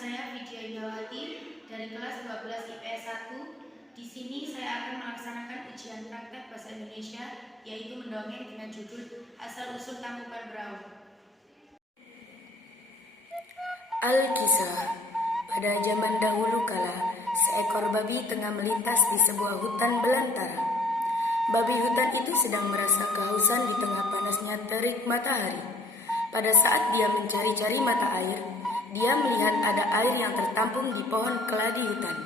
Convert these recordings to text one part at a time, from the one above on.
saya Vidya Indawati dari kelas 12 IPS 1. Di sini saya akan melaksanakan ujian praktek bahasa Indonesia, yaitu mendongeng dengan judul Asal-usul Tangkuban Perahu. Alkisah. Pada zaman dahulu kala, seekor babi tengah melintas di sebuah hutan belantara. Babi hutan itu sedang merasa kehausan di tengah panasnya terik matahari. Pada saat dia mencari-cari mata air, dia melihat ada air yang tertampung di pohon keladi hutan.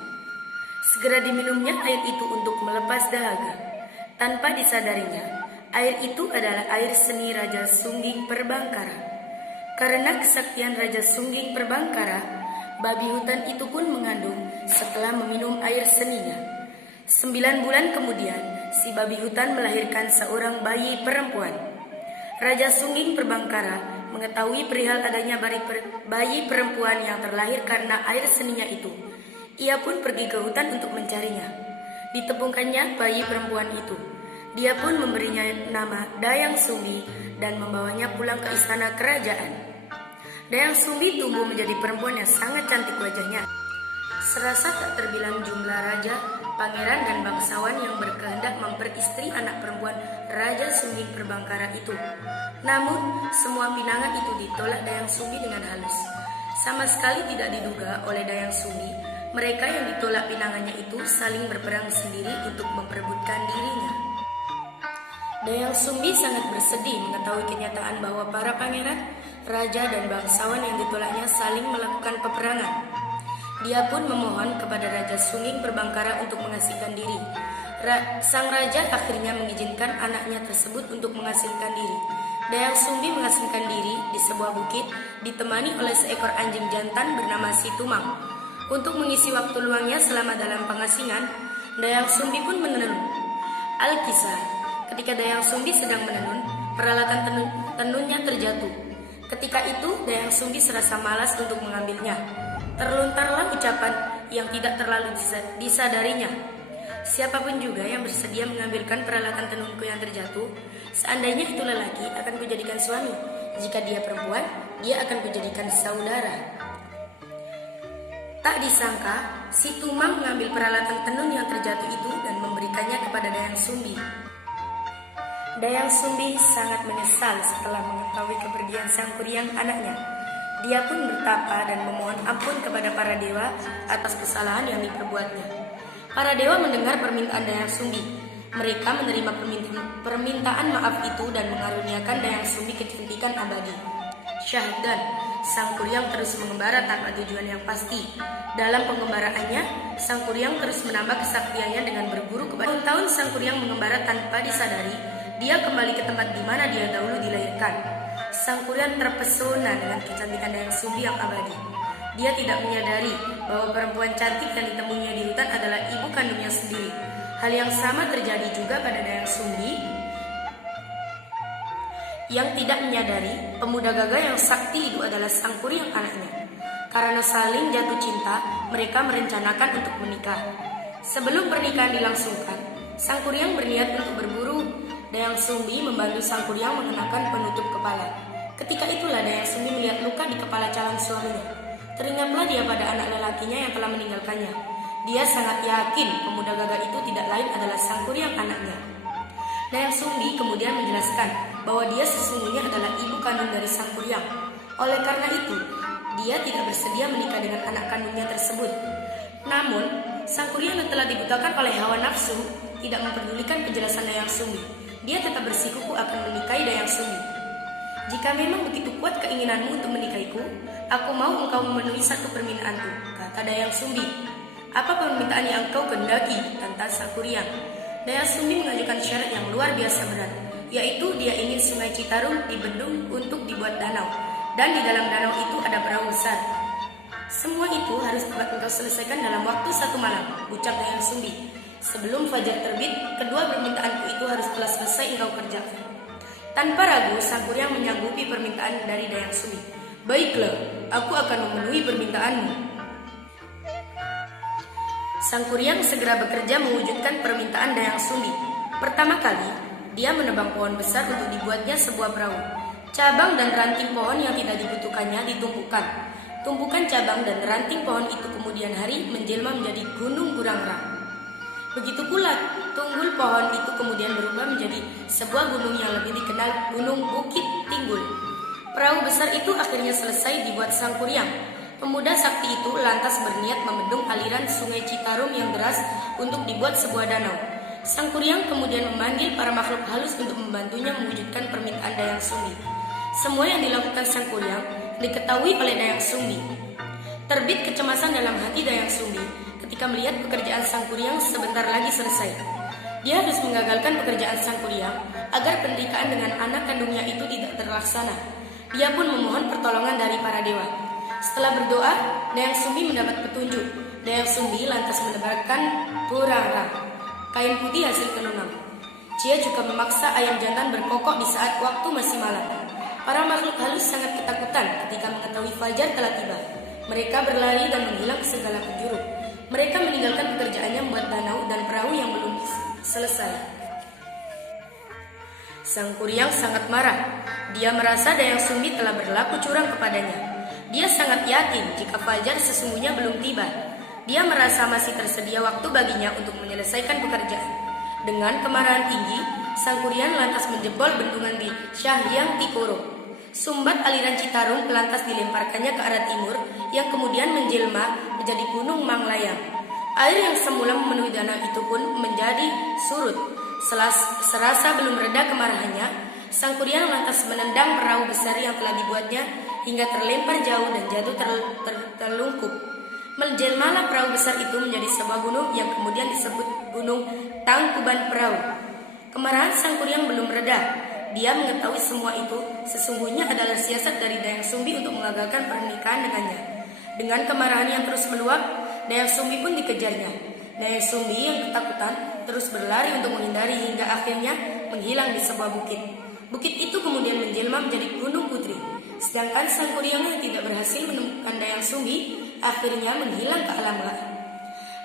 Segera diminumnya air itu untuk melepas dahaga. Tanpa disadarinya, air itu adalah air seni Raja Sungging Perbangkara. Karena kesaktian Raja Sungging Perbangkara, babi hutan itu pun mengandung setelah meminum air seninya. 9 bulan kemudian, si babi hutan melahirkan seorang bayi perempuan. Raja Sungging Perbangkara mengetahui perihal adanya bayi perempuan yang terlahir karena air seninya itu. Ia pun pergi ke hutan untuk mencarinya. Ditemukannya bayi perempuan itu. Dia pun memberinya nama Dayang Sumbi dan membawanya pulang ke istana kerajaan. Dayang Sumbi tumbuh menjadi perempuan yang sangat cantik wajahnya. Serasa tak terbilang jumlah raja, pangeran dan bangsawan yang berkehendak memperistri anak perempuan Raja Sungging Perbangkara itu. Namun, semua pinangan itu ditolak Dayang Sumbi dengan halus. Sama sekali tidak diduga oleh Dayang Sumbi, mereka yang ditolak pinangannya itu saling berperang sendiri untuk memperebutkan dirinya. Dayang Sumbi sangat bersedih mengetahui kenyataan bahwa para pangeran, raja dan bangsawan yang ditolaknya saling melakukan peperangan. Dia pun memohon kepada Raja Sungging Perbangkara untuk mengasingkan diri. Sang raja akhirnya mengizinkan anaknya tersebut untuk mengasingkan diri. Dayang Sumbi mengasingkan diri di sebuah bukit ditemani oleh seekor anjing jantan bernama Si Tumang. Untuk mengisi waktu luangnya selama dalam pengasingan, Dayang Sumbi pun menenun. Alkisah. Ketika Dayang Sumbi sedang menenun, peralatan tenunnya terjatuh. Ketika itu, Dayang Sumbi serasa malas untuk mengambilnya. Terlontarlah ucapan yang tidak terlalu disadarinya. Siapapun juga yang bersedia mengambilkan peralatan tenunku yang terjatuh, seandainya itu lelaki, akan kujadikan suami. Jika dia perempuan, dia akan kujadikan saudara. Tak disangka, Si Tumang mengambil peralatan tenun yang terjatuh itu dan memberikannya kepada Dayang Sumbi. Dayang Sumbi sangat menyesal setelah mengetahui kepergian Sang Kuryang anaknya. Dia pun bertapa dan memohon ampun kepada para dewa atas kesalahan yang diperbuatnya. Para dewa mendengar permintaan Dayang Sumbi. Mereka menerima permintaan maaf itu dan mengaruniakan Dayang Sumbi kecantikan abadi. Syahdan, Sang Kuryang terus mengembara tanpa tujuan yang pasti. Dalam pengembaraannya, Sang Kuryang terus menambah kesaktiannya dengan berburu kepada tahun Sang Kuryang mengembara tanpa disadari, dia kembali ke tempat di mana dia dahulu dilahirkan. Sang Kuryang terpesona dengan kecantikan Dayang Sumbi yang abadi. Dia tidak menyadari bahwa perempuan cantik yang ditemuinya di hutan adalah ibu kandungnya sendiri. Hal yang sama terjadi juga pada Dayang Sumbi yang tidak menyadari pemuda gagah yang sakti itu adalah Sang Kuryang anaknya. Karena saling jatuh cinta, mereka merencanakan untuk menikah. Sebelum pernikahan dilangsungkan, Sang Kuryang berniat untuk berburu. Dayang Sumbi membantu Sang Kuryang mengenakan penutup kepala. Ketika itulah Dayang Sumbi melihat luka di kepala calon suaminya. Teringatlah dia pada anak lelakinya yang telah meninggalkannya. Dia sangat yakin pemuda gagah itu tidak lain adalah Sang Kuryang anaknya. Dayang Sumbi kemudian menjelaskan bahwa dia sesungguhnya adalah ibu kandung dari Sang Kuryang. Oleh karena itu, dia tidak bersedia menikah dengan anak kandungnya tersebut. Namun, Sang Kuryang yang telah dibutakan oleh hawa nafsu tidak memperdulikan penjelasan Dayang Sumbi. Dia tetap bersikukuh akan menikahi Dayang Sumbi. Jika memang begitu kuat keinginanmu untuk menikahiku, aku mau engkau memenuhi satu permintaanku, kata Dayang Sumbi. Apa permintaan yang engkau kehendaki? Tantang Sang Kuryang. Dayang Sumbi mengajukan syarat yang luar biasa berat, yaitu dia ingin Sungai Citarum dibendung untuk dibuat danau, dan di dalam danau itu ada perahu besar. Semua itu harus dapat engkau selesaikan dalam waktu 1 malam, ucap Dayang Sumbi. Sebelum fajar terbit, kedua permintaanku itu harus telah selesai engkau kerjakan. Tanpa ragu, Sang Kuryang menyanggupi permintaan dari Dayang Sumbi. Baiklah, aku akan memenuhi permintaanmu. Sang Kuryang segera bekerja mewujudkan permintaan Dayang Sumbi. Pertama kali, dia menebang pohon besar untuk dibuatnya sebuah perahu. Cabang dan ranting pohon yang tidak dibutuhkannya ditumpukkan. Tumpukan cabang dan ranting pohon itu kemudian hari menjelma menjadi gunung Burangrang. Begitu pula tunggul pohon itu kemudian berubah menjadi sebuah gunung yang lebih dikenal Gunung Bukit Tinggul. Perahu besar itu akhirnya selesai dibuat Sangkuriang. Pemuda sakti itu lantas berniat membendung aliran sungai Citarum yang deras untuk dibuat sebuah danau. Sangkuriang kemudian memanggil para makhluk halus untuk membantunya mewujudkan permintaan Dayang Sumbi. Semua yang dilakukan Sangkuriang diketahui oleh Dayang Sumbi. Terbit kecemasan dalam hati Dayang Sumbi ketika melihat pekerjaan Sangkuriang sebentar lagi selesai. Dia harus menggagalkan pekerjaan Sangkuriang agar pernikahan dengan anak kandungnya itu tidak terlaksana. Dia pun memohon pertolongan dari para dewa. Setelah berdoa, Dayang Sumbi mendapat petunjuk. Dayang Sumbi lantas menebarkan Burangrang, kain putih hasil tenunam. Dia juga memaksa ayam jantan berkokok di saat waktu masih malam. Para makhluk halus sangat ketakutan ketika mengetahui fajar telah tiba. Mereka berlari dan menghilang ke segala penjuru. Mereka meninggalkan pekerjaannya membuat danau dan perahu yang belum selesai. Sangkuriang sangat marah. Dia merasa Dayang Sumbi telah berlaku curang kepadanya. Dia sangat yakin jika fajar sesungguhnya belum tiba. Dia merasa masih tersedia waktu baginya untuk menyelesaikan pekerjaan. Dengan kemarahan tinggi, Sangkuriang lantas menjebol bendungan di Syahyang Tikoro. Sumbat aliran Citarum lantas dilemparkannya ke arah timur yang kemudian menjelma menjadi Gunung Manglayang. Air yang semula memenuhi danau itu pun menjadi surut. Serasa belum reda kemarahannya, Sangkuriang lantas menendang perahu besar yang telah dibuatnya hingga terlempar jauh dan jatuh terlungkup. Menjelmalah perahu besar itu menjadi sebuah gunung yang kemudian disebut Gunung Tangkuban Perahu. Kemarahan Sangkuriang belum reda. Dia mengetahui semua itu sesungguhnya adalah siasat dari Dayang Sumbi untuk mengagalkan pernikahan dengannya. Dengan kemarahan yang terus meluap, Dayang Sumbi pun dikejarnya. Dayang Sumbi yang ketakutan terus berlari untuk menghindari hingga akhirnya menghilang di sebuah bukit. Bukit itu kemudian menjelma menjadi Gunung Putri. Sedangkan Sangkuriang yang tidak berhasil menemukan Dayang Sumbi akhirnya menghilang ke alam gaib.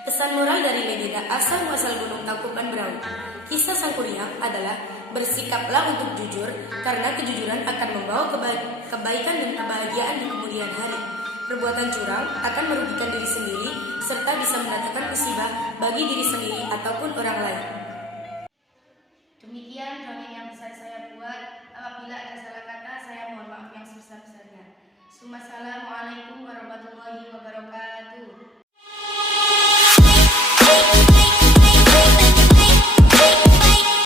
Pesan moral dari legenda asal-muasal Gunung Tangkuban Perahu. Kisah Sangkuriang adalah bersikaplah untuk jujur, karena kejujuran akan membawa kebaikan dan kebahagiaan di kemudian hari. Perbuatan curang akan merugikan diri sendiri, serta bisa mendatangkan musibah bagi diri sendiri ataupun orang lain. Demikian dongeng yang bisa saya buat. Apabila ada salah kata, saya mohon maaf yang sebesar-besarnya. Summa salam.